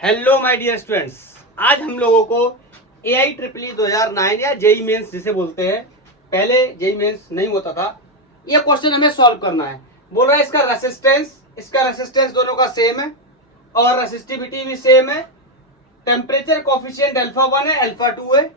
Hello my dear students, आज हम लोगों को AIEEE 2009 या जेई मेंस जिसे बोलते हैं, पहले जेई मेंस नहीं होता था, ये क्वेश्चन हमें सॉल्व करना है। बोल रहा है इसका रेसिस्टेंस दोनों का सेम है और रेसिस्टिविटी भी सेम है। टेम्परेचर कोफिशिएंट अल्फा 1 है, अल्फा 2 है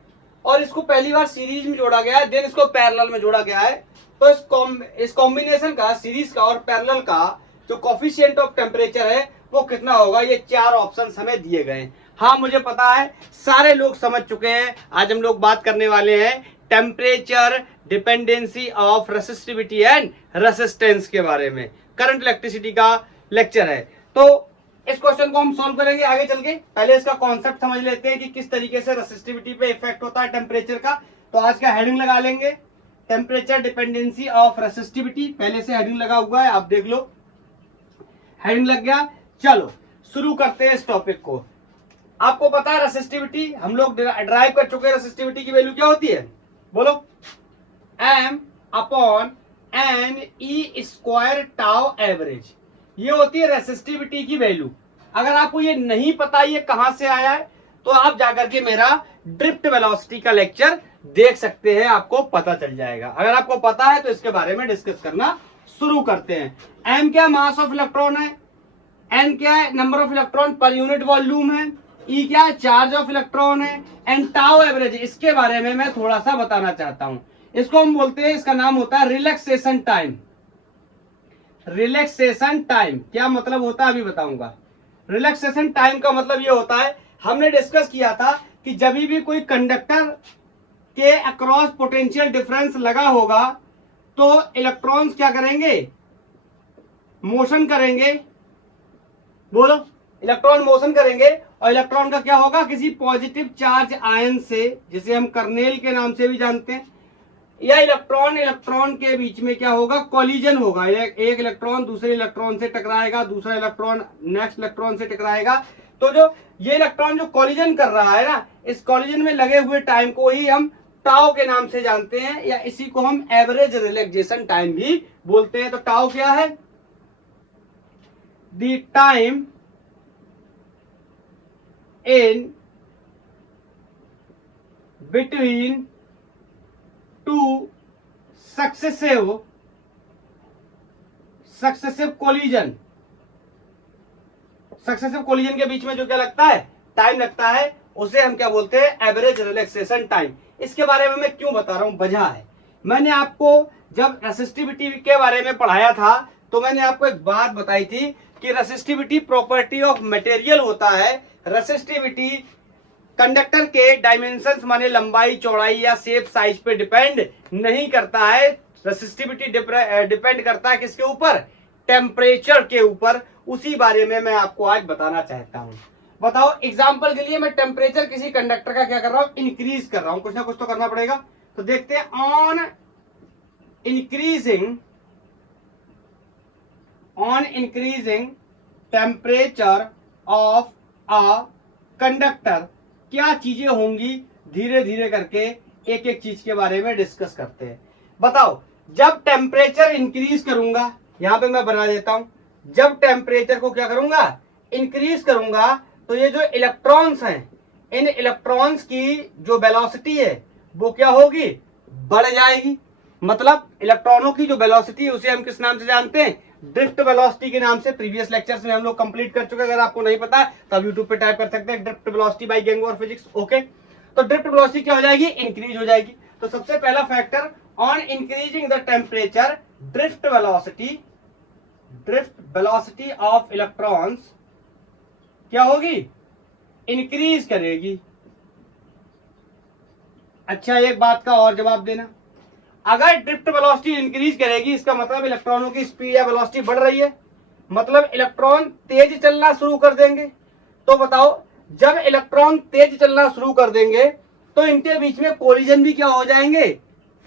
और इसको पहली बार सीरीज में जोड़ा गया है, देन इसको पैरेलल में जोड़ा गया है। तो इस कॉम्बिनेशन का, सीरीज का और पैरेलल का जो कोफिशिएंट ऑफ टेम्परेचर है वो कितना होगा, ये चार ऑप्शंस हमें दिए गए हैं। हाँ, मुझे पता है सारे लोग समझ चुके हैं। आज हम लोग बात करने वाले हैं temperature dependency of resistivity and resistance के बारे में। करंट इलेक्ट्रिसिटी का लेक्चर है, तो इस क्वेश्चन को हम सॉल्व करेंगे आगे चल के। पहले इसका कॉन्सेप्ट समझ लेते हैं कि किस तरीके से रेसिस्टिविटी पे इफेक्ट होता है टेम्परेचर का। तो आज का हेडिंग लगा लेंगे, टेम्परेचर डिपेंडेंसी ऑफ रेसिस्टिविटी। पहले से हेडिंग लगा हुआ है, आप देख लो, हेडिंग लग गया। चलो शुरू करते हैं इस टॉपिक को। आपको पता है रेसिस्टिविटी हम लोग ड्राइव कर चुके हैं। रेसिस्टिविटी की वैल्यू क्या होती है, बोलो? M upon n e square tau average, ये होती है रेसिस्टिविटी की वैल्यू। अगर आपको ये नहीं पता ये कहां से आया है, तो आप जाकर के मेरा ड्रिफ्ट वेलोसिटी का लेक्चर देख सकते हैं, आपको पता चल जाएगा। अगर आपको पता है तो इसके बारे में डिस्कस करना शुरू करते हैं। एम क्या मास ऑफ इलेक्ट्रॉन है, एन क्या है number of electron per unit volume है, ई क्या है चार्ज ऑफ इलेक्ट्रॉन है, एंड टाउ एवरेज, इसके बारे में मैं थोड़ा सा बताना चाहता हूं। इसको हम बोलते हैं, इसका नाम होता है रिलैक्सेशन टाइम। रिलैक्सेशन टाइम क्या मतलब होता है अभी बताऊंगा। रिलैक्सेशन टाइम का मतलब ये होता है, हमने डिस्कस किया था कि जब भी कोई कंडक्टर के अक्रॉस पोटेंशियल डिफरेंस लगा होगा तो इलेक्ट्रॉन्स क्या करेंगे, मोशन करेंगे। बोलो, इलेक्ट्रॉन मोशन करेंगे और इलेक्ट्रॉन का क्या होगा, किसी पॉजिटिव चार्ज आयन से, जिसे हम कर्नेल के नाम से भी जानते हैं, या इलेक्ट्रॉन के बीच में क्या होगा, कॉलिजन होगा। एक इलेक्ट्रॉन दूसरे इलेक्ट्रॉन से टकराएगा, दूसरा इलेक्ट्रॉन नेक्स्ट इलेक्ट्रॉन से टकराएगा। तो जो ये इलेक्ट्रॉन जो कॉलिजन कर रहा है ना, इस कॉलिजन में लगे हुए टाइम को ही हम टाउ के नाम से जानते हैं, या इसी को हम एवरेज रिलैक्सेशन टाइम भी बोलते हैं। तो टाउ क्या है, the time in between two successive collision. Successive collision के बीच में जो क्या लगता है, टाइम लगता है, उसे हम क्या बोलते हैं, एवरेज रिलैक्सेशन टाइम। इसके बारे में मैं क्यों बता रहा हूं, वजह है। मैंने आपको जब रेसिस्टिविटी के बारे में पढ़ाया था तो मैंने आपको एक बात बताई थी कि रेसिस्टिविटी प्रॉपर्टी ऑफ मटेरियल होता है। रेसिस्टिविटी कंडक्टर के डायमेंशंस माने लंबाई, चौड़ाई या शेप, साइज पे डिपेंड नहीं करता है। रेसिस्टिविटी डिपेंड करता है किसके ऊपर, टेम्परेचर के ऊपर। उसी बारे में मैं आपको आज बताना चाहता हूं। बताओ, एग्जांपल के लिए मैं टेम्परेचर किसी कंडक्टर का क्या कर रहा हूं, इंक्रीज कर रहा हूं, कुछ ना कुछ तो करना पड़ेगा। तो देखते हैं, on increasing temperature of a conductor क्या चीजें होंगी, धीरे धीरे करके एक एक चीज के बारे में डिस्कस करते हैं। बताओ, जब टेम्परेचर इंक्रीज करूंगा, यहां पे मैं बना देता हूं, जब टेम्परेचर को क्या करूंगा, इंक्रीज करूंगा, तो ये जो इलेक्ट्रॉन्स हैं, इन इलेक्ट्रॉन्स की जो वेलोसिटी है वो क्या होगी, बढ़ जाएगी। मतलब इलेक्ट्रॉनों की जो वेलोसिटी है उसे हम किस नाम से जानते हैं, ड्रिफ्ट वेलोसिटी के नाम से। प्रीवियस लेक्चर्स में हम लोग कंप्लीट कर चुके हैं, अगर आपको नहीं पता तो आप यूट्यूब पे टाइप कर सकते हैं drift velocity by Gangwar physics. Okay, तो ड्रिफ्ट वेलोसिटी क्या हो जाएगी, इंक्रीज हो जाएगी। तो सबसे पहला factor, on increasing the temperature drift velocity of electrons क्या होगी, इंक्रीज करेगी। अच्छा, एक बात का और जवाब देना, अगर ड्रिफ्ट वेलोसिटी इंक्रीज करेगी, इसका मतलब इलेक्ट्रॉनों की स्पीड या वेलोसिटी बढ़ रही है, मतलब इलेक्ट्रॉन तेज चलना शुरू कर देंगे। तो बताओ, जब इलेक्ट्रॉन तेज चलना शुरू कर देंगे तो इनके बीच में कोलिजन भी क्या हो जाएंगे,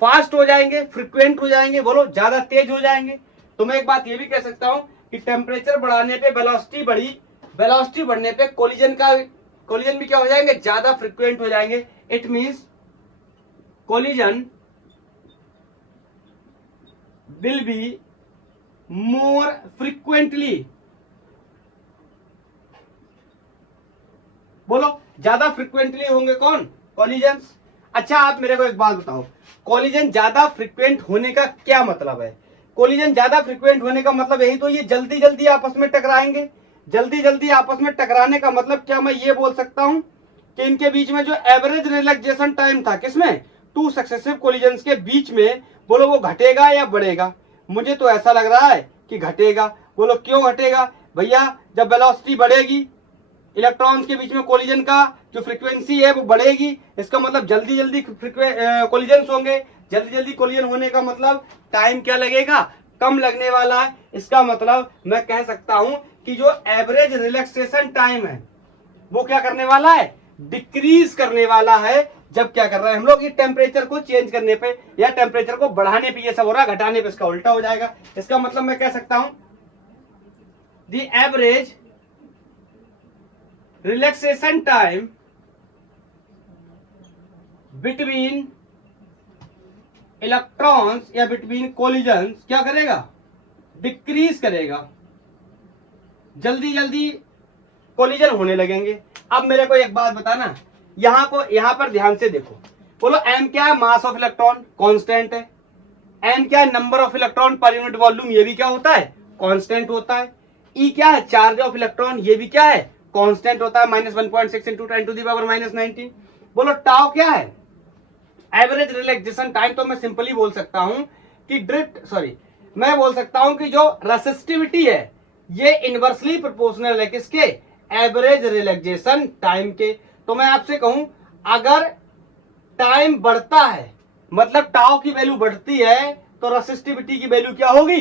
फास्ट हो जाएंगे, फ्रिक्वेंट हो जाएंगे, बोलो ज्यादा तेज हो जाएंगे। तो मैं एक बात ये भी कह सकता हूं कि टेम्परेचर बढ़ाने पे वेलोसिटी बढ़ी, वेलोसिटी बढ़ने पे कोलिजन भी क्या हो जाएंगे, ज्यादा फ्रिक्वेंट हो जाएंगे। It means collision will be more frequently बोलो ज्यादा फ्रिक्वेंटली होंगे कौन? कॉलिजन्स। अच्छा आप मेरे को एक बात बताओ, कॉलिजन ज्यादा फ्रिक्वेंट होने का क्या मतलब है? कॉलिजन ज्यादा फ्रिक्वेंट होने का मतलब यही तो, ये जल्दी जल्दी आपस में टकराएंगे। जल्दी जल्दी आपस में टकराने का मतलब क्या मैं ये बोल सकता हूं कि इनके बीच में जो एवरेज रिलैक्सेशन टाइम था किसमें, टू सक्सेसिव कोलिजन्स के बीच में, बोलो वो घटेगा या बढ़ेगा? मुझे तो ऐसा लग रहा है कि घटेगा। बोलो क्यों घटेगा? भैया जब वेलोसिटी बढ़ेगी, इलेक्ट्रॉन्स के बीच में कोलिजन का जो फ्रीक्वेंसी है वो बढ़ेगी, इसका मतलब जल्दी जल्दी कोलिजन्स होंगे। जल्दी जल्दी कोलिजन होने का मतलब टाइम क्या लगेगा? कम लगने वाला है। इसका मतलब मैं कह सकता हूं कि जो एवरेज रिलैक्सेशन टाइम है वो क्या करने वाला है? डिक्रीज करने वाला है। जब क्या कर रहे हैं हम लोग, ये टेम्परेचर को चेंज करने पे या टेम्परेचर को बढ़ाने पे ये सब हो रहा है, घटाने पे इसका उल्टा हो जाएगा। इसका मतलब मैं कह सकता हूं the average relaxation time between electrons या बिटवीन कोलिजन्स क्या करेगा? डिक्रीज करेगा। जल्दी जल्दी कोलिजन होने लगेंगे। अब मेरे को एक बात बताना, यहां पर ध्यान से देखो। बोलो m क्या है? मास ऑफ इलेक्ट्रॉन, कांस्टेंट है। n क्या है? Number of electron per unit volume, ये भी क्या होता है? कांस्टेंट होता है। e क्या है? चार्ज ऑफ इलेक्ट्रॉन, ये भी क्या है? कांस्टेंट होता है, -1.6 इंटू 10⁻⁻⁹। बोलो टाउ क्या है? Average relaxation time. तो मैं सिंपली बोल सकता हूं कि मैं बोल सकता हूं कि जो रेसिस्टिविटी है ये इनवर्सली प्रोपोर्शनल है किसके? एवरेज रिलैक्सेशन टाइम के। तो मैं आपसे कहूं अगर टाइम बढ़ता है मतलब टाउ की वैल्यू बढ़ती है तो रेसिस्टिविटी की वैल्यू क्या होगी?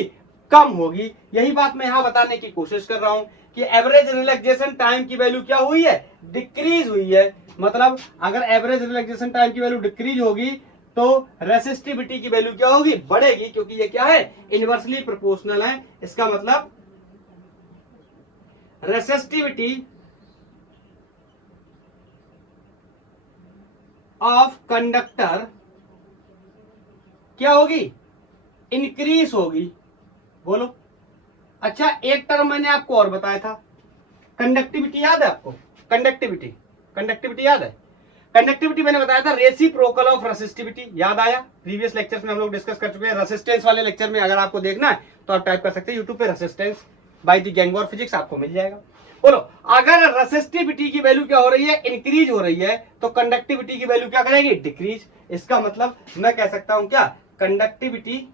कम होगी। यही बात मैं यहां बताने की कोशिश कर रहा हूं कि एवरेज रिलैक्सेशन टाइम की वैल्यू क्या हुई है? डिक्रीज हुई है। मतलब अगर एवरेज रिलैक्सेशन टाइम की वैल्यू डिक्रीज होगी तो रेसिस्टिविटी की वैल्यू क्या होगी? बढ़ेगी, क्योंकि ये क्या है? इनवर्सली प्रोपोर्शनल है। इसका मतलब रेसिस्टिविटी ऑफ कंडक्टर क्या होगी? इंक्रीज होगी। बोलो अच्छा एक टर्म मैंने आपको और बताया था, कंडक्टिविटी याद है आपको? कंडक्टिविटी याद है? कंडक्टिविटी मैंने बताया था रेसिप्रोकल ऑफ रेसिस्टिविटी, याद आया? प्रीवियस लेक्चर्स में हम लोग डिस्कस कर चुके हैं। रेसिस्टेंस वाले लेक्चर में अगर आपको देखना है तो आप टाइप कर सकते हैं यूट्यूब पे, resistance by the gang war physics, आपको मिल जाएगा। बोलो अगर रेसिस्टिविटी की वैल्यू क्या हो रही है? इंक्रीज हो रही है, तो कंडक्टिविटी की वैल्यू क्या करेगी? डिक्रीज। इसका मतलब मैं कह सकता हूं क्या? कंडक्टिविटी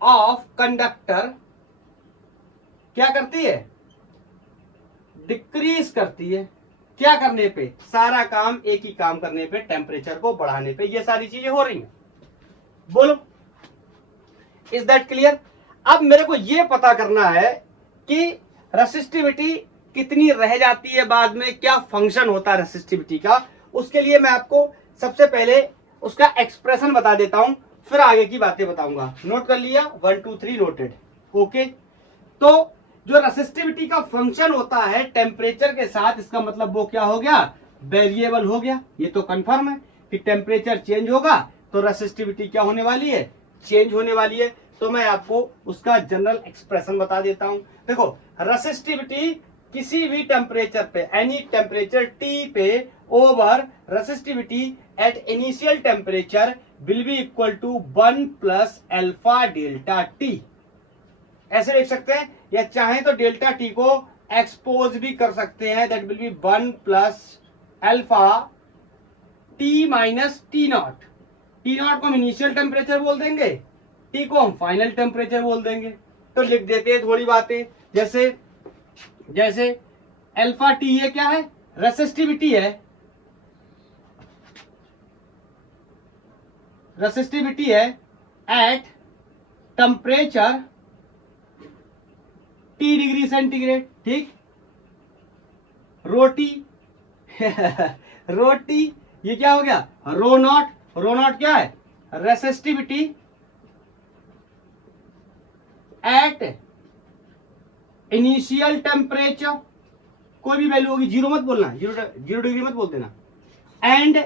ऑफ कंडक्टर क्या करती है? डिक्रीज करती है। क्या करने पे? सारा काम एक ही काम करने पे, टेम्परेचर को बढ़ाने पे ये सारी चीजें हो रही हैं। बोलो इज दैट क्लियर? अब मेरे को ये पता करना है कि रेसिस्टिविटी कितनी रह जाती है बाद में, क्या फंक्शन होता है रेसिस्टिविटी का। उसके लिए मैं आपको सबसे पहले उसका एक्सप्रेशन बता देता हूं, फिर आगे की बातें बताऊंगा। नोट कर लिया? 1 2 3 नोटेड। ओके, तो जो रेसिस्टिविटी का फंक्शन होता है टेम्परेचर के साथ, इसका मतलब वो क्या हो गया? वेरिएबल हो गया। ये तो कंफर्म है कि टेम्परेचर चेंज होगा तो रेसिस्टिविटी क्या होने वाली है? चेंज होने वाली है। तो मैं आपको उसका जनरल एक्सप्रेशन बता देता हूं। देखो रेसिस्टिविटी किसी भी टेम्परेचर पे, एनी टेम्परेचर टी पे, over resistivity at initial temperature will be equal to 1 plus alpha delta T. ऐसे लिख सकते हैं, या चाहे तो डेल्टा टी को एक्सपोज भी कर सकते हैं, that will be 1 plus alpha T minus T not. T not को हम इनिशियल टेम्परेचर बोल देंगे, टी को हम फाइनल टेम्परेचर बोल देंगे। तो लिख देते हैं थोड़ी बातें, जैसे अल्फा टी ये क्या है? रेसिस्टिविटी है। रेसिस्टिविटी है at temperature T degree centigrade. ठीक, रोटी रोटी ये क्या हो गया? रो नॉट। रो नॉट क्या है? रेसिस्टिविटी एट इनिशियल टेम्परेचर, कोई भी वैल्यू होगी, जीरो मत बोलना, जीरो डिग्री मत बोल देना। एंड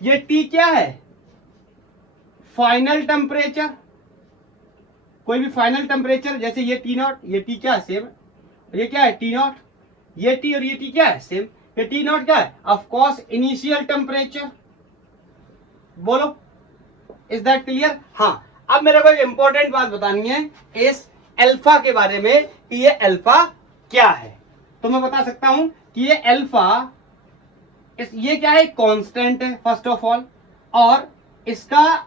ये टी क्या है? फाइनल टेम्परेचर, कोई भी फाइनल टेम्परेचर, जैसे ये टी नॉट, ये टी क्या है? सेम। ये क्या है टी नॉट, ये टी और ये टी क्या है सेम, ये टी नॉट क्या है ऑफ कोर्स इनिशियल टेम्परेचर। बोलो इज दैट क्लियर। हाँ अब मेरे को एक इंपॉर्टेंट बात बतानी है इस अल्फा के बारे में कि ये अल्फा क्या है। तो मैं बता सकता हूं कि ये अल्फा ये क्या है कांस्टेंट है फर्स्ट ऑफ ऑल, और इसका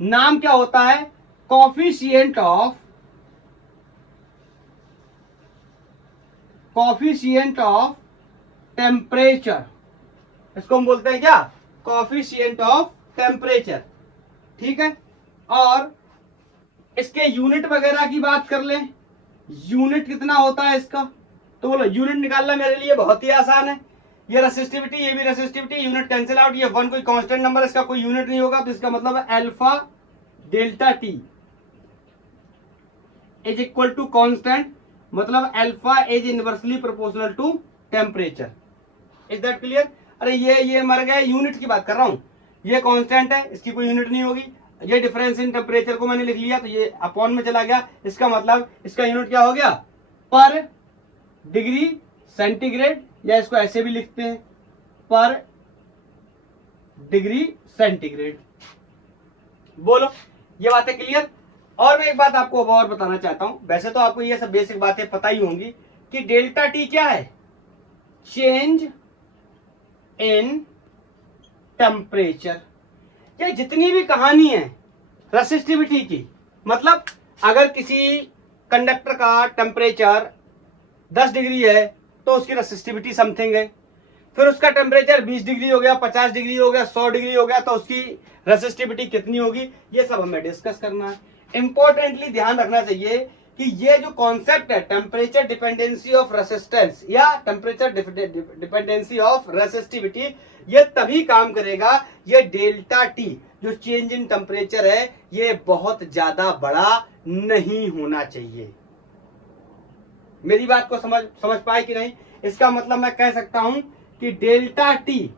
नाम क्या होता है कोफिशिएंट ऑफ टेम्परेचर, इसको हम बोलते हैं क्या कोफिशिएंट ऑफ टेम्परेचर। ठीक है, और इसके यूनिट वगैरह की बात कर लें, यूनिट कितना होता है इसका, तो बोलो यूनिट निकालना मेरे लिए बहुत ही आसान है। ये रेसिस्टिविटी, ये भी रेसिस्टिविटी, यूनिट कैंसिल आउट, ये वन कोई कांस्टेंट नंबर, इसका कोई यूनिट नहीं होगा, तो इसका मतलब है alpha delta T is equal to constant, मतलब alpha is inversely proportional to temperature. Is that clear. अरे ये मर गए, यूनिट की बात कर रहा हूं, ये कांस्टेंट है, इसकी कोई यूनिट नहीं होगी। ये डिफरेंस इन टेम्परेचर को मैंने लिख लिया तो ये अपॉन में चला गया, इसका मतलब इसका यूनिट क्या हो गया पर डिग्री सेंटीग्रेड, या इसको ऐसे भी लिखते हैं पर डिग्री सेंटीग्रेड। बोलो ये बातें क्लियर। और मैं एक बात आपको और बताना चाहता हूं, वैसे तो आपको ये सब बेसिक बातें पता ही होंगी कि डेल्टा टी क्या है, चेंज इन टेम्परेचर। ये जितनी भी कहानी है रेसिस्टिविटी की, मतलब अगर किसी कंडक्टर का टेम्परेचर 10 डिग्री है तो उसकी रेसिस्टिविटी समथिंग है, फिर उसका टेम्परेचर 20 डिग्री हो गया, 50 डिग्री हो गया, 100 डिग्री हो गया, तो उसकी रेसिस्टिविटी कितनी होगी, ये सब हमें डिस्कस करना है। इंपॉर्टेंटली ध्यान रखना चाहिए कि ये जो कॉन्सेप्ट है टेम्परेचर डिपेंडेंसी ऑफ रेसिस्टेंस या टेम्परेचर डिपेंडेंसी ऑफ रेसिस्टिविटी, ये तभी काम करेगा, ये डेल्टा टी जो चेंज इन टेम्परेचर है ये बहुत ज्यादा बड़ा नहीं होना चाहिए। मेरी बात को समझ पाए कि नहीं। इसका मतलब मैं कह सकता हूं कि delta T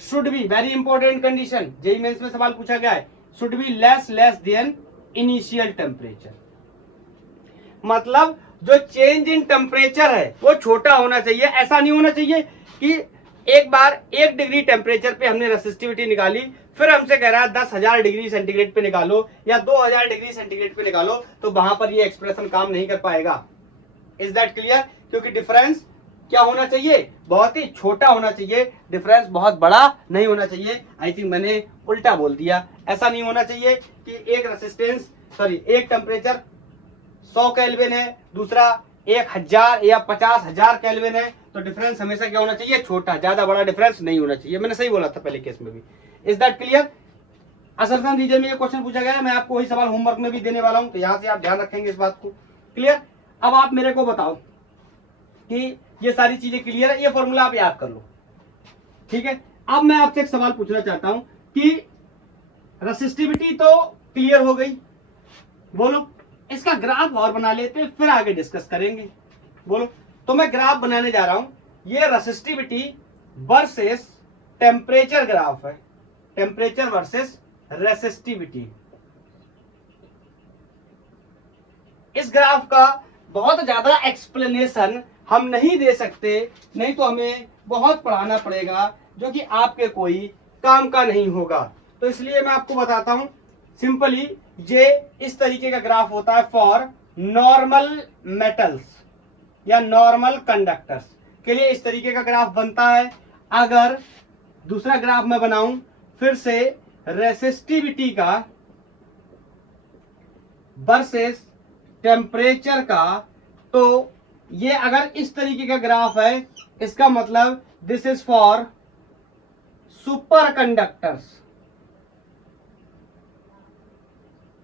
should be, very important condition, JEE Mains में सवाल पूछा गया है, should be less than initial temperature. मतलब जो चेंज इन टेम्परेचर है वो छोटा होना चाहिए। ऐसा नहीं होना चाहिए कि एक बार 1 डिग्री टेम्परेचर पे हमने रेसिस्टिविटी निकाली, फिर हमसे कह रहा है 10,000 डिग्री सेंटीग्रेड पे निकालो या 2000 डिग्री सेंटीग्रेड पे निकालो, तो वहां पर ये एक्सप्रेशन काम नहीं कर पाएगा। Is that clear. क्योंकि डिफरेंस क्या होना चाहिए, बहुत ही छोटा होना चाहिए, डिफरेंस बहुत बड़ा नहीं होना चाहिए। आई थिंक मैंने उल्टा बोल दिया, ऐसा नहीं होना चाहिए कि एक टेम्परेचर 100 केल्विन है, दूसरा 1000 या 50,000 केल्विन है, तो डिफरेंस हमेशा क्या होना चाहिए, छोटा, ज्यादा बड़ा डिफरेंस नहीं होना चाहिए। मैंने सही बोला था पहले केस में भी। Is that clear. Assertion reason में ये क्वेश्चन पूछा गया है, मैं आपको वही सवाल होमवर्क में भी देने वाला हूं, तो यहां से आप ध्यान रखेंगे इस बात को। क्लियर। अब आप मेरे को बताओ कि ये सारी चीजें क्लियर है, ये फॉर्मूला आप याद कर लो, ठीक है। अब मैं आपसे एक सवाल पूछना चाहता हूं कि रेसिस्टिविटी तो क्लियर हो गई, बोलो इसका ग्राफ और बना लेते हैं, फिर आगे डिस्कस करेंगे। बोलो, तो मैं ग्राफ बनाने जा रहा हूं, ये रेसिस्टिविटी वर्सेस टेम्परेचर ग्राफ है, टेम्परेचर वर्सेस रेसिस्टिविटी। इस ग्राफ का बहुत ज्यादा एक्सप्लेनेशन हम नहीं दे सकते, नहीं तो हमें बहुत पढ़ाना पड़ेगा, जो कि आपके कोई काम का नहीं होगा। तो इसलिए मैं आपको बताता हूं सिंपली, ये इस तरीके का ग्राफ होता है फॉर नॉर्मल मेटल्स या नॉर्मल कंडक्टर्स के लिए, इस तरीके का ग्राफ बनता है। अगर दूसरा ग्राफ मैं बनाऊं फिर से रेसिस्टिविटी का वर्सेस टेम्परेचर का, तो ये अगर इस तरीके का ग्राफ है, इसका मतलब this is for super conductors.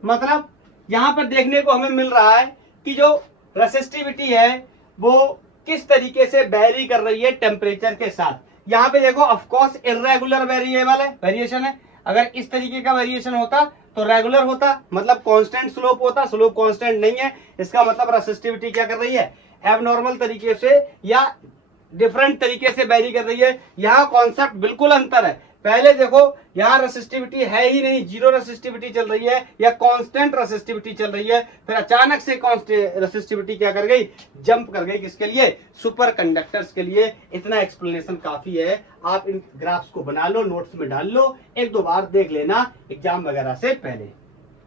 मतलब यहां पर देखने को हमें मिल रहा है कि जो रेसिस्टिविटी है वो किस तरीके से वेरी कर रही है टेम्परेचर के साथ। यहां पे देखो ऑफ कोर्स इर्रेगुलर वेरिएबल है, वेरिएशन है। अगर इस तरीके का वेरिएशन होता तो रेगुलर होता, मतलब कांस्टेंट स्लोप होता, स्लोप कांस्टेंट नहीं है, इसका मतलब रेसिस्टिविटी क्या कर रही है, एबनॉर्मल तरीके से या डिफरेंट तरीके से वेरी कर रही है। यहाँ कॉन्सेप्ट बिल्कुल अंतर है। पहले देखो यहाँ रेसिस्टिविटी है ही नहीं, जीरो रेसिस्टिविटी चल रही है या कांस्टेंट रेसिस्टिविटी चल रही है, फिर अचानक से कांस्टेंट रेसिस्टिविटी क्या कर गई, जंप कर गई। किसके लिए, सुपर कंडक्टर्स के लिए। इतना एक्सप्लेनेशन काफी है, आप इन ग्राफ्स को बना लो, नोट्स में डाल लो, एक दो बार देख लेना एग्जाम वगैरह से पहले।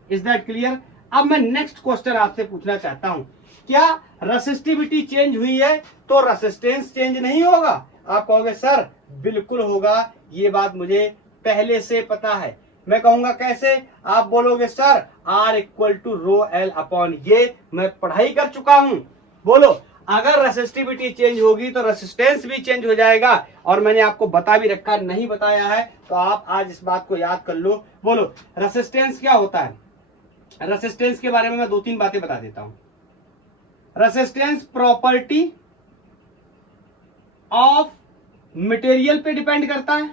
Is that clear? अब मैं नेक्स्ट क्वेश्चन आपसे पूछना चाहता हूं, क्या रेसिस्टिविटी चेंज हुई है तो रेसिस्टेंस चेंज नहीं होगा? आप कहोगे सर बिल्कुल होगा, ये बात मुझे पहले से पता है। मैं कहूंगा कैसे? आप बोलोगे sir R equal to rho L upon, ये मैं पढ़ाई कर चुका हूं। बोलो, अगर रेसिस्टिविटी चेंज होगी तो रेसिस्टेंस भी चेंज हो जाएगा, और मैंने आपको बता भी रखा, नहीं बताया है तो आप आज इस बात को याद कर लो। बोलो रेसिस्टेंस क्या होता है? रेसिस्टेंस के बारे में मैं दो तीन बातें बता देता हूं। रेसिस्टेंस प्रॉपर्टी ऑफ मटेरियल पे डिपेंड करता है।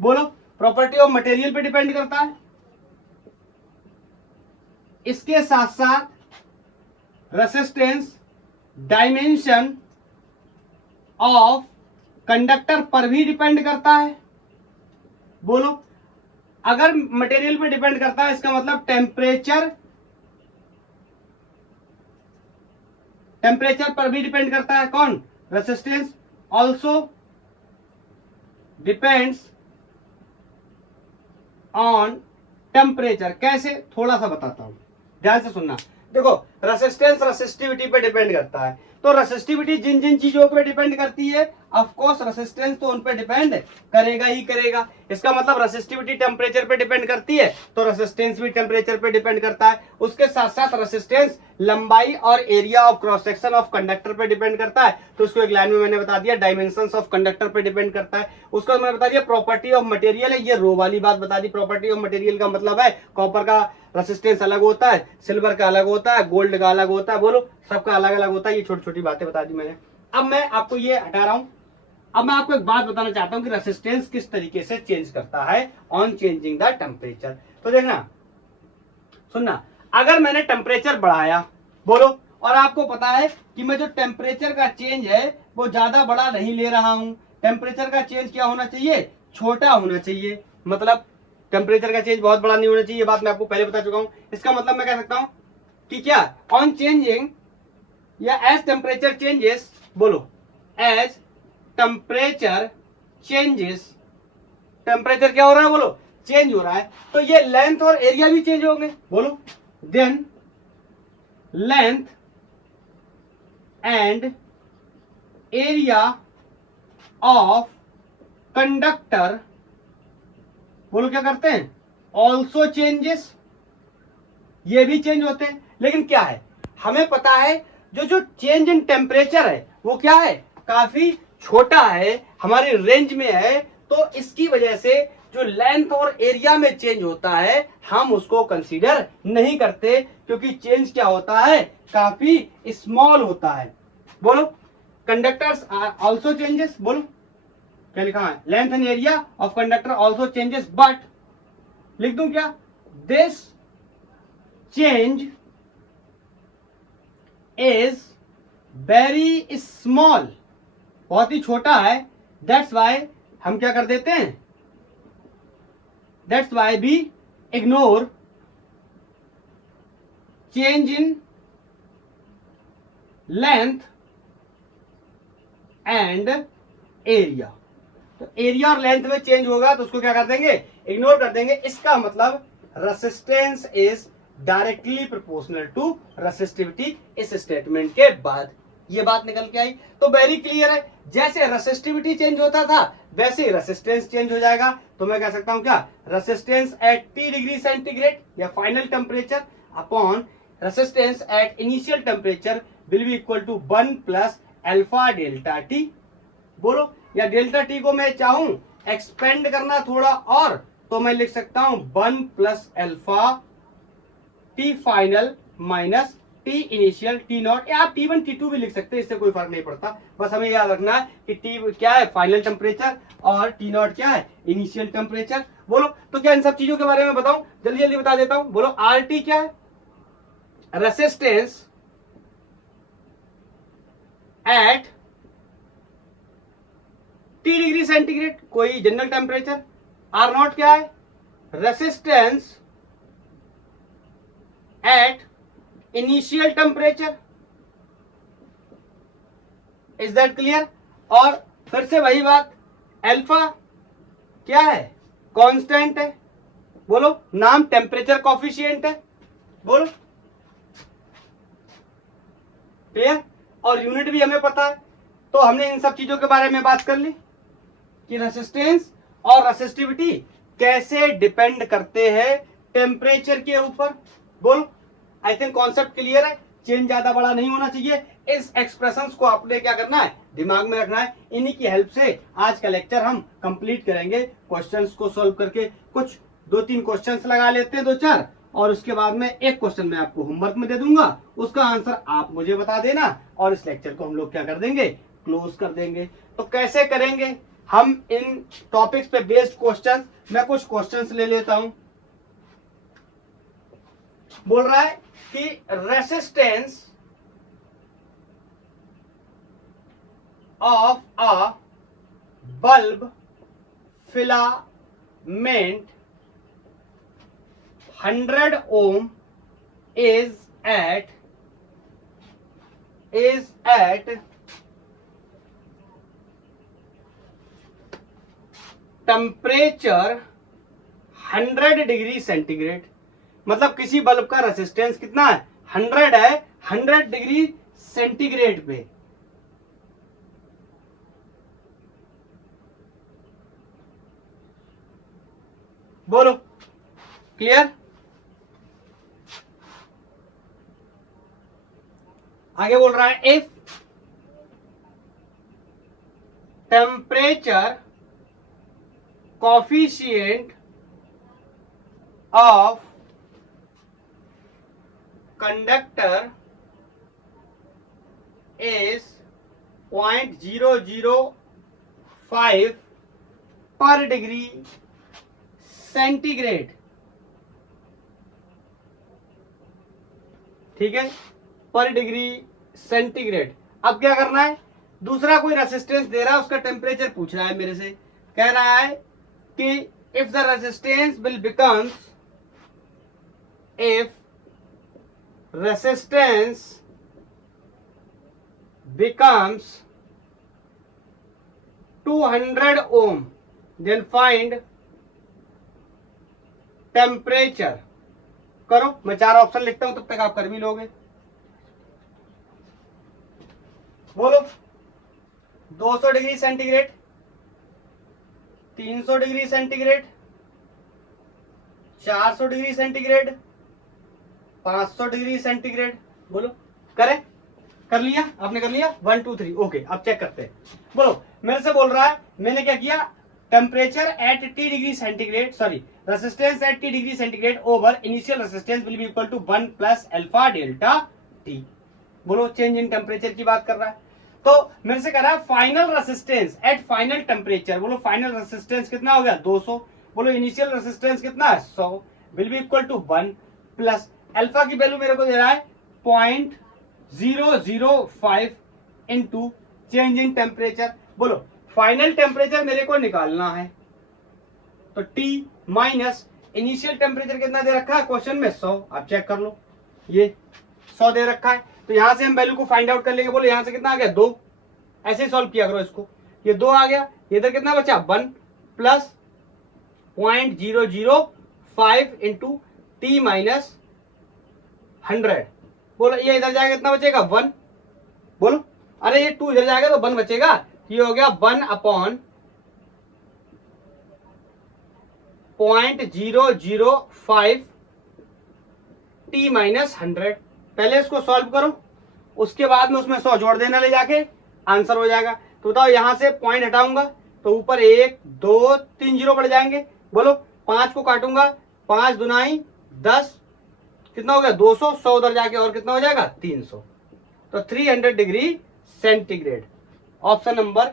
बोलो, प्रॉपर्टी ऑफ मटेरियल पे डिपेंड करता है। इसके साथ साथ रेसिस्टेंस डायमेंशन ऑफ कंडक्टर पर भी डिपेंड करता है। बोलो, अगर मटेरियल पे डिपेंड करता है इसका मतलब टेम्परेचर पर भी डिपेंड करता है। कौन? Resistance also depends on temperature. कैसे? थोड़ा सा बताता हूं, ध्यान से सुनना। देखो, रेसिस्टेंस रेसिस्टिविटी पे डिपेंड करता है, तो रेसिस्टिविटी जिन जिन चीजों पे डिपेंड करती है ऑफ कोर्स रेसिस्टेंस तो उन पे डिपेंड करेगा ही करेगा। इसका मतलब रेसिस्टिविटी टेम्परेचर पे डिपेंड करती है तो रेसिस्टेंस भी टेम्परेचर पे डिपेंड करता है। उसके साथ साथ रेसिस्टेंस लंबाई और area of cross section of conductor पे डिपेंड करता है, तो उसको एक लाइन में मैंने बता दिया, डायमेंशंस ऑफ कंडक्टर पे डिपेंड करता है। उसको मैंने बता दिया प्रॉपर्टी ऑफ मटेरियल है, ये रो वाली बात बता दी। प्रॉपर्टी ऑफ मटेरियल का मतलब है कॉपर का रेसिस्टेंस अलग होता है, सिल्वर का अलग होता है, गोल्ड का अलग होता है। बोलो, सबका अलग अलग होता है। ये छोटी छोटी बातें बता दी मैंने। अब मैं आपको ये हटा रहा हूं, अब मैं आपको एक बात बताना चाहता हूं कि रेसिस्टेंस किस तरीके से चेंज करता है ऑन चेंजिंग द टेम्परेचर। तो देखना, सुनना, अगर मैंने टेम्परेचर बढ़ाया, बोलो, और आपको पता है कि मैं जो टेम्परेचर का चेंज है वो ज्यादा बड़ा नहीं ले रहा हूं। टेम्परेचर का चेंज क्या होना चाहिए? छोटा होना चाहिए। मतलब टेम्परेचर का चेंज बहुत बड़ा नहीं होना चाहिए, ये बात मैं आपको पहले बता चुका हूं। इसका मतलब मैं कह सकता हूं कि क्या ऑन चेंजिंग या एज टेम्परेचर चेंजेस, बोलो, एज टेम्परेचर चेंजेस, टेम्परेचर क्या हो रहा है? बोलो, चेंज हो रहा है, तो ये लेंथ और एरिया भी चेंज होंगे। बोलो, then length and area of conductor, बोलो क्या करते हैं? ऑल्सो चेंजेस, ये भी चेंज होते हैं। लेकिन क्या है, हमें पता है जो चेंज इन टेम्परेचर है वो क्या है? काफी छोटा है, हमारी रेंज में है, तो इसकी वजह से जो लेंथ और एरिया में चेंज होता है हम उसको कंसीडर नहीं करते, क्योंकि चेंज क्या होता है? काफी स्मॉल होता है। बोलो, कंडक्टर्स आर ऑल्सो चेंजेस। बोलो क्या लिखा है? Length and area of conductor also changes, but लिख दूं क्या? This change is very small, बहुत ही छोटा है। दैट्स वाई हम क्या कर देते हैं? That's why we ignore change in length and area. तो एरिया और लेंथ में चेंज होगा तो उसको क्या कर देंगे? इग्नोर कर देंगे। इसका मतलब resistance is directly proportional to resistivity. इस स्टेटमेंट के बाद ये बात निकल के आई, तो वेरी क्लियर है, जैसे रेसिस्टिविटी चेंज होता था वैसे ही रेसिस्टेंस चेंज हो जाएगा। तो मैं कह सकता हूं क्या? Resistance at T degree centigrade या final temperature upon resistance at initial temperature will be equal to 1 plus alpha delta T. बोलो, या डेल्टा टी को मैं चाहूं एक्सपेंड करना थोड़ा और, तो मैं लिख सकता हूं 1 plus alpha T final minus T initial T not, या आप T1 T2 भी लिख सकते हैं, इससे कोई फर्क नहीं पड़ता। बस हमें याद रखना है कि टी क्या है? फाइनल टेम्परेचर, और टी नॉट क्या है? Initial temperature. बोलो, तो क्या इन सब चीजों के बारे में बताऊं? जल्दी जल्दी बता देता हूं। बोलो, आर टी क्या है? Resistance at T degree centigrade कोई जनरल टेम्परेचर, आर नॉट क्या है, resistance at initial temperature. Is that clear? और फिर से वही बात, अल्फा क्या है, कांस्टेंट है, बोलो, नाम टेम्परेचर कॉफिशिएंट है, बोलो, क्लियर? और यूनिट भी हमें पता है। तो हमने इन सब चीजों के बारे में बात कर ली कि रेसिस्टेंस और रेसिस्टिविटी कैसे डिपेंड करते हैं टेम्परेचर के ऊपर। बोलो, आई थिंक कॉन्सेप्ट क्लियर है, चेंज ज्यादा बड़ा नहीं होना चाहिए। इस एक्सप्रेशंस को आपने क्या करना है, दिमाग में रखना है। इन्हीं की हेल्प से आज का लेक्चर हम कंप्लीट करेंगे, क्वेश्चंस को सॉल्व करके। कुछ 2-3 क्वेश्चंस लगा लेते हैं, 2-4, और उसके बाद में एक क्वेश्चन मैं आपको होमवर्क में दे दूंगा, उसका आंसर आप मुझे बता देना, और इस लेक्चर को हम लोग क्या कर देंगे, क्लोज कर देंगे। तो कैसे करेंगे हम इन टॉपिक्स पे बेस्ड क्वेश्चन? मैं कुछ क्वेश्चंस ले लेता हूं। बोल रहा है कि resistance of a bulb filament 100 ohm is at temperature 100 degree centigrade. मतलब किसी बल्ब का रेसिस्टेंस कितना है, 100 है, 100 डिग्री सेंटीग्रेड पे। बोलो, क्लियर? आगे बोल रहा है, if temperature coefficient of conductor is 0.005 पर डिग्री सेंटीग्रेड, ठीक है, पर डिग्री सेंटीग्रेड। अब क्या करना है, दूसरा कोई रेसिस्टेंस दे रहा है, उसका टेम्परेचर पूछ रहा है मेरे से। कह रहा है कि if the resistance will becomes, if resistance becomes 200 ohm, then find temperature. करो, मैं 4 ऑप्शन लिखता हूं, तब तक आप कर भी लोगे। बोलो, 200 degree centigrade, 300 degree centigrade, 400 degree centigrade, 500 degree centigrade. बोलो, करें? कर लिया आपने? कर लिया? 1 2 3, ओके। अब चेक करते हैं। बोलो, मेरे से बोल रहा है, मैंने क्या किया, temperature at T degree centigrade, sorry, resistance at T degree centigrade over initial resistance will be equal to 1 plus alpha delta T. बोलो, चेंज इन टेम्परेचर की बात कर रहा है। तो मेरे से कह रहा है final resistance at final temperature. बोलो, फाइनल रेसिस्टेंस कितना हो गया, 200। बोलो, इनिशियल रेसिस्टेंस कितना है, 100, will be equal to 1 plus alpha की वैल्यू मेरे को दे रहा है 0.005 इंटू चेंज इन टेम्परेचर। बोलो, फाइनल टेम्परेचर मेरे को निकालना है, तो T माइनस इनिशियल टेम्परेचर कितना दे रखा है क्वेश्चन में, 100। आप चेक कर लो, ये 100 दे रखा है, तो यहां से हम वैल्यू को फाइंड आउट कर लेंगे। बोलो, यहां से कितना आ गया, 2। ऐसे सॉल्व किया करो इसको, ये 2 आ गया, इधर कितना बचा, 1 प्लस 0.005 इंटू टी माइनस 100। बोलो, ये इधर जाएगा, कितना बचेगा, 1। बोलो, अरे ये 2 इधर जाएगा तो 1 बचेगा, ये हो गया 1 अपॉन 0.005 टी माइनस 100। पहले इसको सॉल्व करो, उसके बाद में उसमें 100 जोड़ देना, ले जाके आंसर हो जाएगा। तो बताओ, यहां से पॉइंट हटाऊंगा तो ऊपर 1 2 3 जीरो बढ़ जाएंगे। बोलो, 5 को काटूंगा, 5 दुनाई 10, कितना हो गया, 200। 100 उधर जाके और कितना हो जाएगा, 300। तो 300 degree centigrade, option number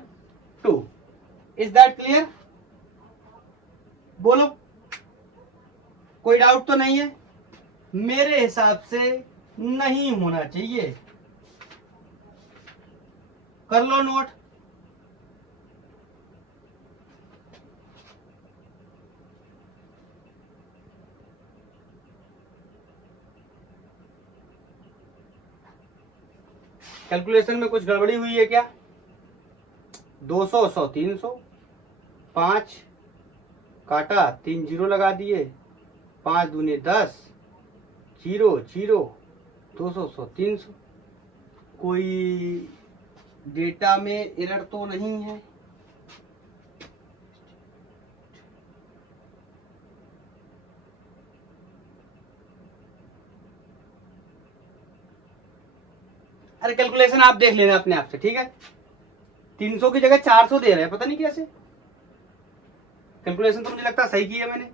2। Is that clear? बोलो, कोई डाउट तो नहीं है? मेरे हिसाब से नहीं होना चाहिए। कर लो नोट। कैलकुलेशन में कुछ गड़बड़ी हुई है क्या? 200 100 300, 5 काटा, 3 जीरो लगा दिए, 5 दूनी 10, 0 0, 200 100 300। कोई डेटा में एरर तो नहीं है? अरे कैलकुलेशन आप देख लेना अपने आप से, ठीक है। 300 की जगह 400 दे रहे हैं, पता नहीं कैसे। कैलकुलेशन तो मुझे लगता है सही की है मैंने।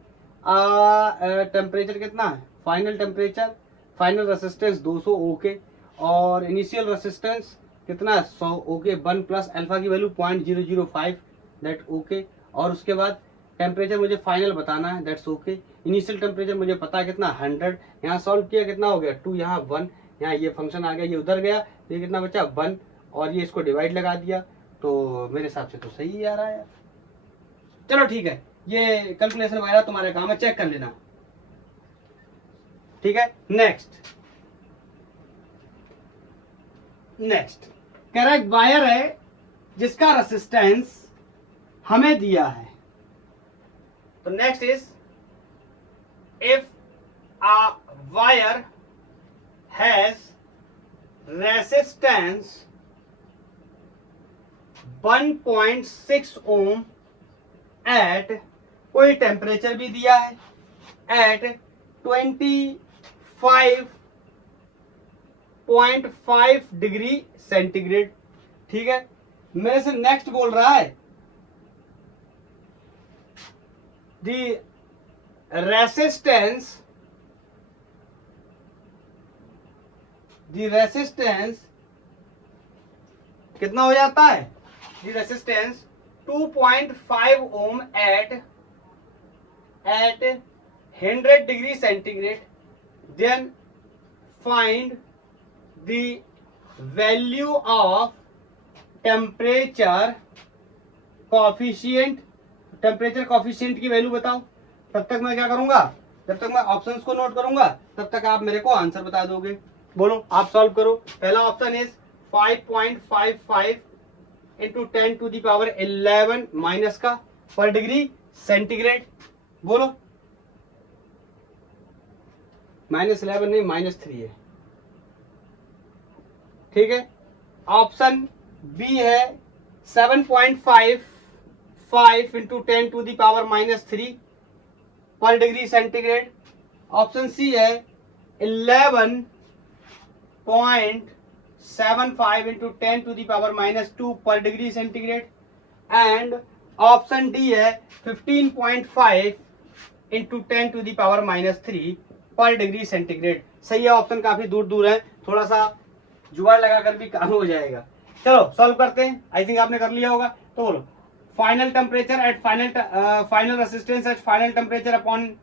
टेम्परेचर कितना है? Final temperature, final resistance 200 okay, और इनिशियल रेसिस्टेंस कितना है? 100 ओके। 1 प्लस अल्फा की वैल्यू 0.005 दैट ओके। और उसके बाद टेम्परेचर मुझे फाइनल बताना है, दैट्स ओके। इनिशियल टेम्परेचर मुझे पता है कितना, 100। यहाँ सॉल्व किया, कितना हो गया 2, यहाँ 1, यहाँ ये फंक्शन आ गया, ये उधर गया, ये कितना बचा 1, और ये इसको डिवाइड लगा दिया। तो मेरे हिसाब से तो सही आ रहा है यार। चलो ठीक है, ये कैलकुलेशन वगैरह तुम्हारे काम है, चेक कर लेना, ठीक है। नेक्स्ट कह रहा है वायर है जिसका रेसिस्टेंस हमें दिया है। तो next is if a wire has resistance 1.6 ohm at, कोई टेम्परेचर भी दिया है, एट 25.5 डिग्री सेंटीग्रेड, ठीक है। मेरे से नेक्स्ट बोल रहा है द रेसिस्टेंस कितना हो जाता है? The resistance 2.5 ohm at 100 degree centigrade, then find the value of temperature coefficient. Temperature coefficient की वैल्यू बताओ। तब तक मैं क्या करूंगा, जब तक मैं ऑप्शंस को नोट करूंगा तब तक आप मेरे को आंसर बता दोगे। बोलो, आप सॉल्व करो। पहला option is 5.55 into 10 to the power 11 minus का पर डिग्री सेंटीग्रेड। बोलो, -11 नहीं, -3 है, ठीक है। ऑप्शन बी है 7.55 इंटू 10 टू दी पावर -3 पर डिग्री सेंटीग्रेड। ऑप्शन सी है 11.75 इंटू 10 टू दी पावर -2 पर degree centigrade. And option D है 15.5 इंटू 10 टू दी पावर -3 पर डिग्री सेंटीग्रेड। सही है, ऑप्शन काफी दूर दूर है, थोड़ा सा जुगाड़ लगाकर भी काम हो जाएगा। चलो सॉल्व करते हैं। आई थिंक आपने कर लिया होगा। तो बोलो, final temperature at final resistance at final temperature upon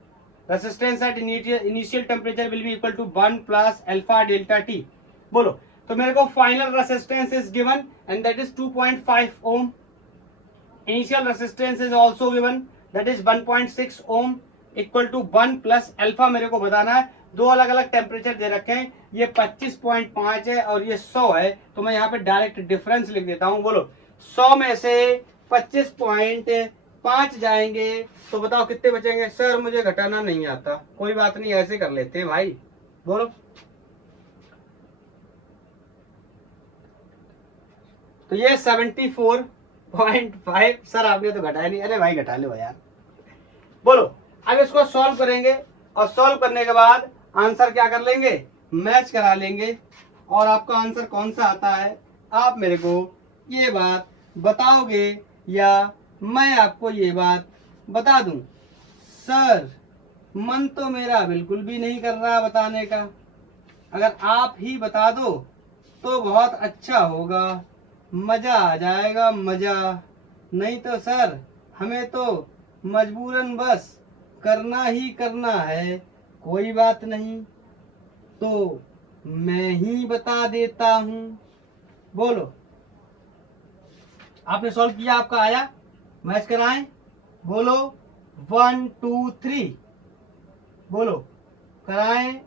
resistance at initial temperature will be equal to 1 plus alpha delta T. बोलो, तो मेरे को final resistance is given and that is 2.5 ohm. Initial resistance is also given, that is 1.6 ohm equal to 1 plus alpha मेरे को बताना है। दो अलग अलग टेम्परेचर दे रखे हैं, ये 25.5 है और ये 100 है, तो मैं यहाँ पे डायरेक्ट डिफरेंस लिख देता हूँ। बोलो, 100 में से 25.5 जाएंगे तो बताओ कितने बचेंगे? सर मुझे घटाना नहीं आता। कोई बात नहीं, ऐसे कर लेते हैं भाई। बोलो, तो ये 74.5। सर आपने तो घटाया नहीं। अरे भाई घटा लो यार। बोलो, अब इसको सॉल्व करेंगे और सॉल्व करने के बाद आंसर क्या कर लेंगे, मैच करा लेंगे। और आपका आंसर कौन सा आता है आप मेरे को ये बात बताओगे या मैं आपको ये बात बता दूं? सर मन तो मेरा बिल्कुल भी नहीं कर रहा बताने का, अगर आप ही बता दो तो बहुत अच्छा होगा, मजा आ जाएगा मजा। नहीं तो सर हमें तो मजबूरन बस करना ही करना है। कोई बात नहीं, तो मैं ही बता देता हूं। बोलो, आपने सॉल्व किया, आपका आया, मैच कराएं? बोलो 1 2 3, बोलो कराएं?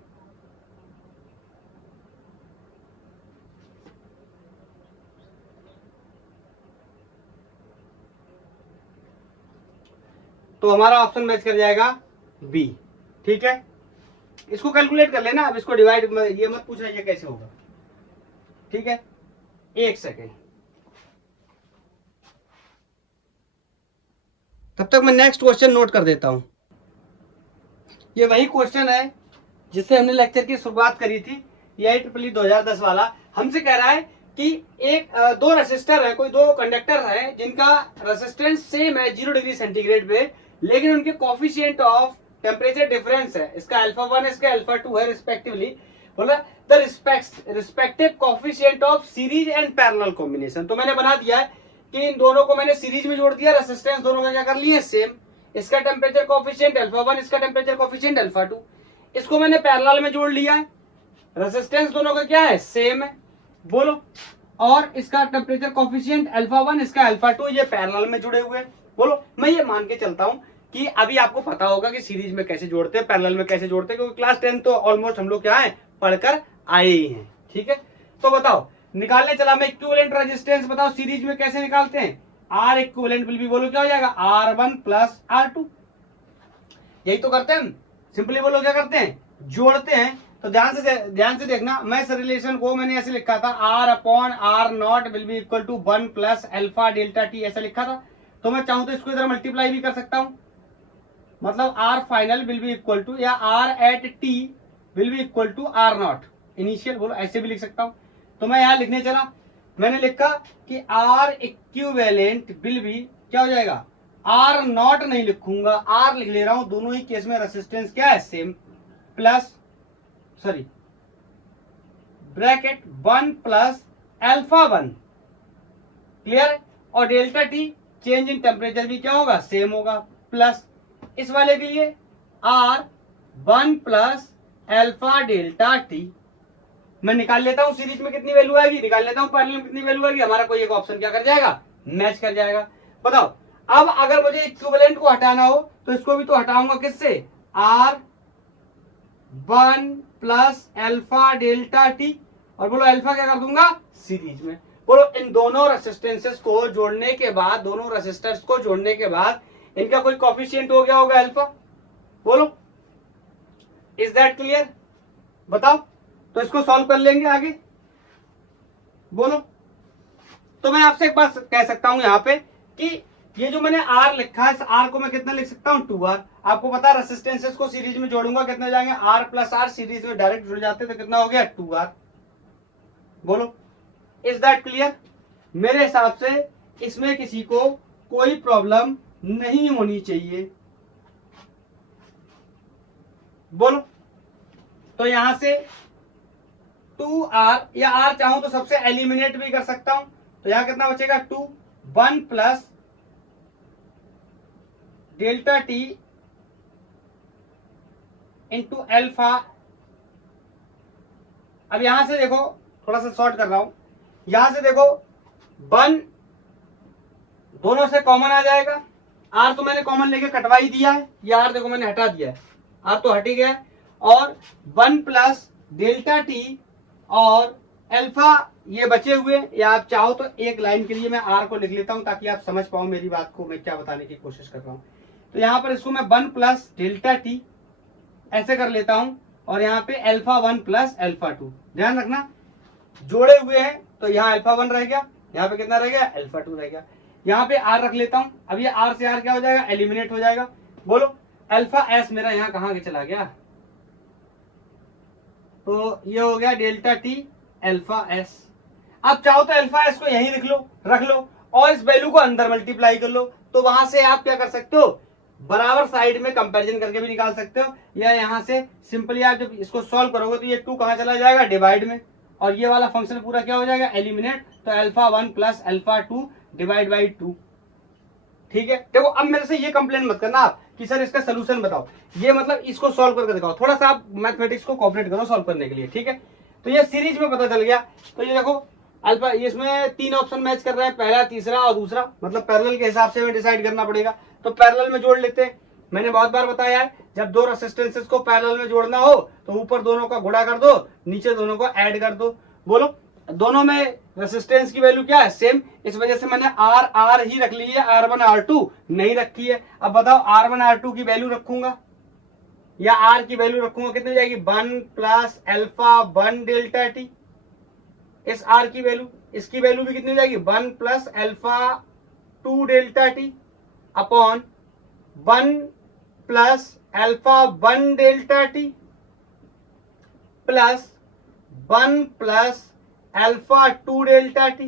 तो हमारा ऑप्शन मैच कर जाएगा बी। ठीक है, इसको कैलकुलेट कर लेना, अब इसको डिवाइड ये मत पूछना ये कैसे होगा। ठीक है, एक सेकेंड, तब तक मैं नेक्स्ट क्वेश्चन नोट कर देता हूं। ये वही क्वेश्चन है जिससे हमने लेक्चर की शुरुआत करी थी, IEEE 2010 वाला। हमसे कह रहा है कि एक दो रेसिस्टर है, कोई दो कंडक्टर है जिनका रेसिस्टेंस सेम है 0 डिग्री सेंटीग्रेड पे, लेकिन उनके कोफिशिएंट ऑफ टेम्परेचर डिफरेंस है, इसका α1 इसका α2 है रिस्पेक्टिवली। बोला the respective coefficient of series and parallel combination. तो मैंने बना दिया है कि इन दोनों को मैंने सीरीज में जोड़ दिया, रेसिस्टेंस दोनों का क्या कर लिए सेम, इसका टेम्परेचर कोफिशिएंट α1 इसका टेम्परेचर कोफिशिएंट α2, इसको मैंने पैरेलल में जोड़ लिया है, रेसिस्टेंस दोनों का क्या है सेम है, बोलो, और इसका टेम्परेचर कोफिशिएंट α1 इसका α2, ये पैरेलल में जुड़े हुए हैं। बोलो, मैं ये मान के चलता हूं कि अभी आपको पता होगा कि सीरीज में कैसे जोड़ते हैं, पैरेलल में कैसे जोड़ते हैं, क्योंकि क्लास 10 तो ऑलमोस्ट हम लोग क्या है पढ़कर आए ही हैं। ठीक है, तो बताओ, निकालने चला मैं इक्विवेलेंट रेजिस्टेंस, बताओ सीरीज में कैसे निकालते हैं, आर इक्विवेलेंट विल बी, बोलो क्या हो जाएगा R1 प्लस R2, यही तो करते हैं हम। सिंपली बोलो क्या करते हैं, जोड़ते हैं। तो ध्यान से देखना, मैं इस रिलेशन को मैंने ऐसे लिखा था, R/R0 will be equal to 1 plus alpha delta T, ऐसा लिखा था। तो मैं चाहूं तो इसको इधर मल्टीप्लाई भी कर सकता हूं, मतलब R final will be equal to, या R at T will be equal to R0 initial, बोलो ऐसे भी लिख सकता हूं। तो मैं यहां लिखने चला, मैंने लिखा कि R इक्विवेलेंट विल बी क्या हो जाएगा, R0 नहीं लिखूंगा, R लिख ले रहा हूं, दोनों ही केस में रेसिस्टेंस क्या है same, plus sorry bracket 1 plus α1, clear, और delta T change in temperature भी क्या होगा सेम होगा, प्लस इस वाले के लिए R1 plus alpha delta T. मैं निकाल लेता हूं सीरीज में कितनी वैल्यू आएगी, निकाल लेता हूं पैरेलल में कितनी वैल्यू आएगी, हमारा कोई एक ऑप्शन क्या कर जाएगा मैच कर जाएगा। बताओ, अब अगर मुझे इक्विवेलेंट को हटाना हो तो इसको भी तो हटाऊंगा किससे, R1 plus alpha delta T, और बोलो अल्फा क्या कर दूंगा सीरीज में। बोलो, इन दोनों रेसिस्टेंसेस को जोड़ने के बाद, दोनों रेसिस्टर्स को जोड़ने के बाद इनका कोई कोफिशिएंट हो गया होगा अल्फा, बोलो, इज दैट क्लियर, बताओ। तो इसको सॉल्व कर लेंगे आगे, बोलो। तो मैं आपसे एक बात कह सकता हूं यहाँ पे कि ये जो मैंने R लिखा है, इस R को मैं कितना लिख सकता हूँ 2R। आपको पता है रेसिस्टेंसेस को सीरीज में जोड़ूंगा कितने हो जाएंगे, R प्लस R सीरीज में डायरेक्ट जुड़ जाते तो कितना हो गया 2R, बोलो, इज दैट क्लियर। मेरे हिसाब से इसमें किसी को कोई प्रॉब्लम नहीं होनी चाहिए, बोलो। तो यहां से 2R, या R चाहूं तो सबसे एलिमिनेट भी कर सकता हूं, तो यहां कितना बचेगा 2, 1 plus delta T into alpha. अब यहां से देखो, थोड़ा सा शॉर्ट कर रहा हूं, यहां से देखो 1 दोनों से कॉमन आ जाएगा, R तो मैंने कॉमन लेके कटवा ही दिया है, ये R देखो मैंने हटा दिया है, R तो हट ही गया है, और 1 प्लस डेल्टा टी और अल्फा ये बचे हुए, या आप चाहो तो एक लाइन के लिए मैं R को लिख लेता हूं ताकि आप समझ पाओ मेरी बात को, मैं क्या बताने की कोशिश कर रहा हूं। तो यहां पर इसको मैं 1 प्लस डेल्टा टी ऐसे कर लेता हूं, और यहाँ पे α1 प्लस α2, ध्यान रखना जोड़े हुए हैं, तो यहाँ α1 रह गया, यहाँ पे कितना रह गया α2 रह गया, यहाँ पे R रख लेता हूं। अब ये R से R क्या हो जाएगा एलिमिनेट हो जाएगा, बोलो अल्फा एस मेरा यहाँ कहाँ के चला गया, तो ये हो गया डेल्टा टी अल्फा एस। आप चाहो तो अल्फा एस को यहीं रख लो और इस वैल्यू को अंदर मल्टीप्लाई कर लो, तो वहां से आप क्या कर सकते हो, बराबर साइड में कंपैरिजन करके भी निकाल सकते हो, या यहां से सिंपली आप जब इसको सॉल्व करोगे तो ये 2 कहां चला जाएगा डिवाइड में, और ये वाला फंक्शन पूरा क्या हो जाएगा एलिमिनेट, तो α1 प्लस α2 डिवाइड बाई 2। ठीक है, देखो अब मेरे से ये कंप्लेन मत करना आप कि सर इसका सोल्यूशन बताओ, ये मतलब इसको सॉल्व करके दिखाओ, थोड़ा सा आप मैथमेटिक्स को कोऑपरेट करो सॉल्व करने के लिए। ठीक है, तो ये सीरीज में पता चल गया, तो ये देखो अल्फा, इसमें 3 ऑप्शन मैच कर रहे हैं, पहला, तीसरा और दूसरा, मतलब पैरेलल के हिसाब से हमें डिसाइड करना पड़ेगा, तो पैरेलल में जोड़ लेते हैं। मैंने बहुत बार बताया है, जब दो रेसिस्टेंसेस को पैरेलल में जोड़ना हो तो ऊपर दोनों का गुणा कर दो, नीचे दोनों को ऐड कर दो, बोलो दोनों में रेसिस्टेंस की वैल्यू क्या है, सेम, इस वजह से मैंने आर ही रख ली है, R1 R2 नहीं रखी है। अब बताओ R1 R2 की वैल्यू रखूंगा या आर की वैल्यू रखूंगा, कितनी हो जाएगी, 1 प्लस अल्फा 1 डेल्टा टी। इस आर की वैल्यू, इसकी वैल्यू भी कितनी हो जाएगी, 1 plus alpha 2 delta T upon 1 plus alpha 1 delta T plus 1 plus alpha 2 delta T.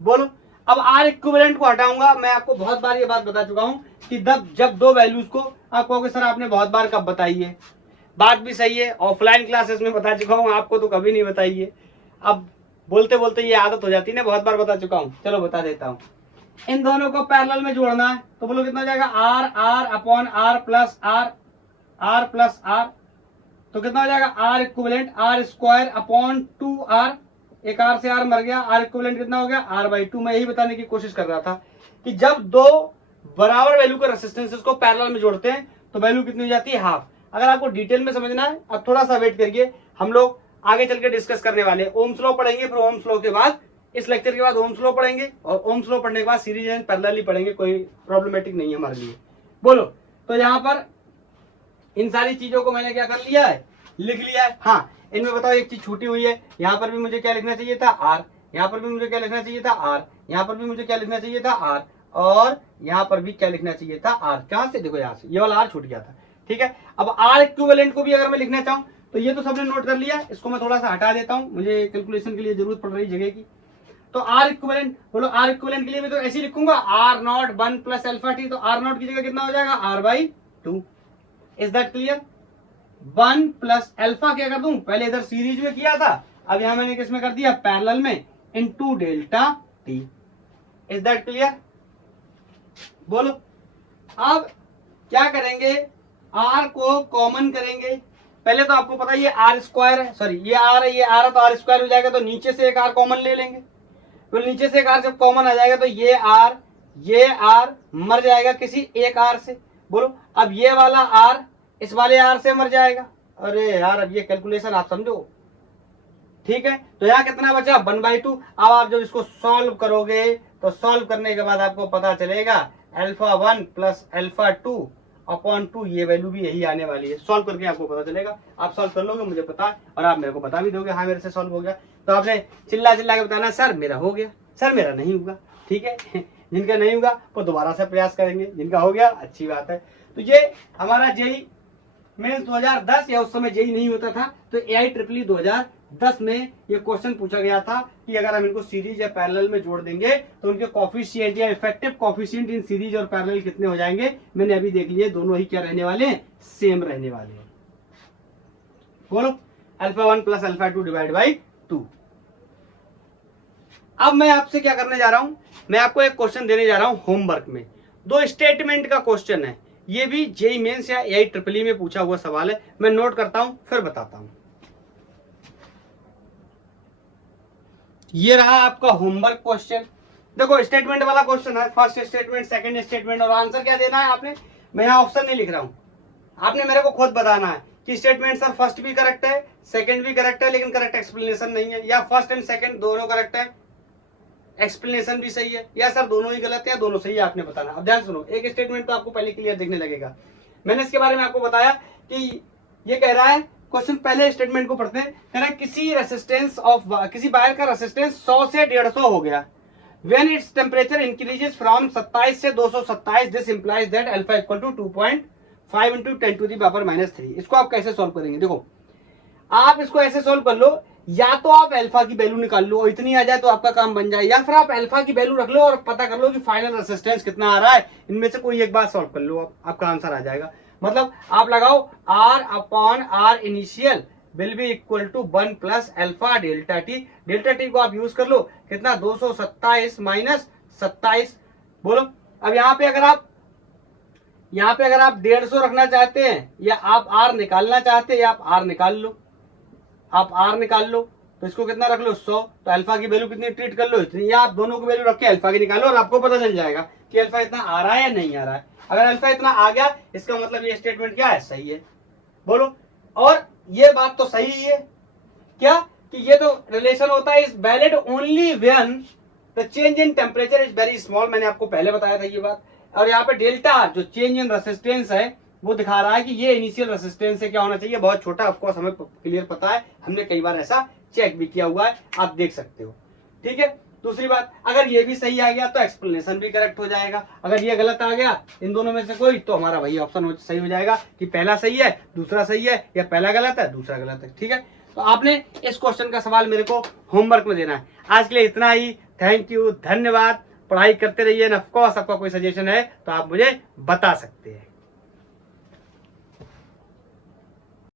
बोलो, अब आर इक्विवेलेंट को हटाऊंगा। मैं आपको बहुत बार ये बात बता चुका हूं कि जब दो वैल्यूज को आप कहोगे सर आपने बहुत बार कब बताई है, बात भी सही है, ऑफलाइन क्लासेस में बता चुका हूं, आपको तो कभी नहीं बताई है। अब बोलते बोलते ये आदत हो जाती है ना, बहुत बार बता चुका हूं, चलो बता देता हूं। इन दोनों को पैरेलल में जोड़ना है तो बोलो कितना हो जाएगा, R upon R plus R, तो कितना हो जाएगा, R equivalent R square upon 2r, एक आर से आर मर गया, आर इक्विवेलेंट कितना हो गया, r/2। मैं यही बताने की कोशिश कर रहा था कि जब दो बराबर वैल्यू के रेसिस्टेंसेस को पैरेलल में जोड़ते हैं तो वैल्यू कितनी हो जाती है, हाफ। अगर आपको डिटेल में समझना है, अब थोड़ा सा वेट करिए, हम लोग आगे चल के डिस्कस करने वाले हैं। ओम्स लॉ पढ़ेंगे, फिर ओम्स लॉ के बाद इस लेक्चर के बाद ओम्स लॉ पढ़ेंगे, और ओम्स लॉ पढ़ने के बाद सीरीज एंड पैरेलल ही पढ़ेंगे, कोई प्रॉब्लमेटिक नहीं है हमारे लिए। बोलो, तो यहाँ पर इन सारी चीजों को मैंने क्या कर लिया है, लिख लिया है। हाँ, इनमें बताओ एक चीज छूटी हुई है, यहाँ पर भी मुझे क्या लिखना चाहिए था, आर, यहाँ पर भी मुझे क्या लिखना चाहिए था, आर, यहाँ पर भी मुझे क्या लिखना चाहिए था, आर, और यहाँ पर भी क्या लिखना चाहिए था, आर। कहां से, देखो यहाँ से, ये वाला आर छूट गया था, ठीक है। अब आर इक्विवेलेंट को भी अगर मैं लिखना चाहूँ तो ये तो सबने नोट कर लिया, इसको मैं थोड़ा सा हटा देता हूँ, मुझे कैलकुलेशन के लिए जरूरत पड़ रही जगह की। तो आर इक्विवेलेंट, बोलो आर इक्विवेलेंट के लिए भी तो ऐसे ही लिखूंगा, R not 1 plus alpha T, तो आर नॉट की जगह कितना हो जाएगा, r/2। Is that clear. 1 plus alpha क्या कर दूं, पहले इधर सीरीज में किया था, अब यहां मैंने किसमें कर दिया, पैरेलल में, into delta T. Is that clear. बोलो, अब क्या करेंगे, आर को कॉमन करेंगे। पहले तो आपको पता है ये आर स्क्वायर है, सॉरी ये आर है, ये आर है, तो आर स्क्वायर हो जाएगा, तो नीचे से एक आर कॉमन ले लेंगे। तो नीचे से एक आर जब कॉमन आ जाएगा तो ये आर मर जाएगा किसी एक आर से। बोलो, अब ये वाला आर इस वाले आर से मर जाएगा। अरे यार, अब ये कैलकुलेशन आप समझो, ठीक है। तो यहाँ कितना बचा, 1/2। अब आप जब इसको सॉल्व करोगे तो सॉल्व करने के बाद आपको पता चलेगा अल्फा 1 प्लस अल्फा 2 अपॉन 2, ये वैल्यू भी यही आने वाली है। सॉल्व करके आपको पता चलेगा, आप सॉल्व कर लोगे, मुझे पता है, और आप मेरे को बता भी दोगे, हाँ मेरे से सॉल्व हो गया। तो आपने चिल्ला के बताना, सर मेरा हो गया, सर मेरा नहीं होगा, ठीक है। जिनका नहीं होगा वो दोबारा से प्रयास करेंगे, जिनका हो गया अच्छी बात है। तो ये हमारा जेई मेंस 2010, या उस समय जेई नहीं होता था, तो AIEEE 2010 में ये क्वेश्चन पूछा गया था कि अगर हम इनको सीरीज या पैरेलल में जोड़ देंगे तो उनके कोफिशिएंट या इफेक्टिव कोफिशिएंट इन सीरीज और पैरेलल कितने हो जाएंगे। मैंने अभी देख लिए, दोनों ही क्या रहने वाले हैं, सेम रहने वाले हैं। बोलो, alpha 1 plus alpha 2 divide by 2। अब मैं आपसे क्या करने जा रहा हूं, मैं आपको एक क्वेश्चन देने जा रहा हूं होमवर्क में, 2 स्टेटमेंट का क्वेश्चन है। ये भी जेई मेंस या AIEEE में पूछा हुआ सवाल है। मैं नोट करता हूं फिर बताता हूं। ये रहा आपका होमवर्क क्वेश्चन। देखो, स्टेटमेंट वाला क्वेश्चन है, फर्स्ट स्टेटमेंट, सेकंड स्टेटमेंट, और आंसर क्या देना है आपने। मैं यहाँ ऑप्शन नहीं लिख रहा हूं, आपने मेरे को खुद बताना है कि स्टेटमेंट सर फर्स्ट भी करेक्ट है, सेकंड भी करेक्ट है, लेकिन करेक्ट एक्सप्लेनेशन नहीं है, या फर्स्ट एंड सेकंड दोनों करेक्ट है, एक्सप्लेनेशन भी सही है, या सर दोनों ही गलत है, दोनों सही है, आपने बताना। अब ध्यान सुनो, एक स्टेटमेंट तो आपको पहले क्लियर दिखने लगेगा। मैंने इसके बारे में आपको बताया कि ये कह रहा है, क्वेश्चन पहले स्टेटमेंट को पढ़ते हैं, कह रहा है किसी रेसिस्टेंस ऑफ, किसी वायर का रेसिस्टेंस 100 से 150 हो गया, when its temperature increases from 27 से 227, this implies that alpha equal to 2.5 into 10⁻³ इसको आप कैसे सॉल्व करेंगे। देखो, आप इसको ऐसे सॉल्व कर लो, या तो आप अल्फा की वैल्यू निकाल लो, इतनी आ जाए तो आपका काम बन जाए, या फिर आप अल्फा की वैल्यू रख लो और पता कर लो कि फाइनल रेसिस्टेंस कितना आ रहा है। इनमें से कोई एक बात सॉल्व कर लो, आपका आंसर आ जाएगा। मतलब आप लगाओ R upon R initial will be equal to 1 plus alpha delta T. Delta T को आप यूज कर लो, कितना, 227 माइनस 27। बोलो, अब यहाँ पे अगर आप 150 रखना चाहते हैं, या आप R निकालना चाहते हैं, या आप R निकाल लो, आप R निकाल लो, तो इसको कितना रख लो, 100। तो अल्फा की वैल्यू कितनी ट्रीट कर लो, इतनी, या आप दोनों की वैल्यू रख के अल्फा की निकालो और आपको पता चल जाएगा कि अल्फा इतना आ रहा है या नहीं आ रहा है। अगर अल्फा इतना आ गया, इसका मतलब ये स्टेटमेंट क्या है, सही है। बोलो, और ये बात तो सही है क्या, कि ये तो रिलेशन होता है is valid only when the change in temperature is very small, मैंने आपको पहले बताया था ये बात। और यहाँ पे डेल्टा जो चेंज इन रेसिस्टेंस है वो दिखा रहा है कि ये इनिशियल रेसिस्टेंस है क्या होना चाहिए, बहुत छोटा। ऑफ कोर्स हमें क्लियर पता है, हमने कई बार ऐसा चेक भी किया हुआ है, आप देख सकते हो। ठीक है, दूसरी बात, अगर ये भी सही आ गया तो एक्सप्लेनेशन भी करेक्ट हो जाएगा। अगर ये गलत आ गया इन दोनों में से कोई, तो हमारा वही ऑप्शन सही हो जाएगा कि पहला सही है दूसरा सही है, या पहला गलत है दूसरा गलत है। ठीक है, तो आपने इस क्वेश्चन का सवाल मेरे को होमवर्क में देना है। आज के लिए इतना ही, थैंक यू, धन्यवाद। पढ़ाई करते रहिए, ऑफ कोर्स आपका कोई सजेशन है तो आप मुझे बता सकते हैं।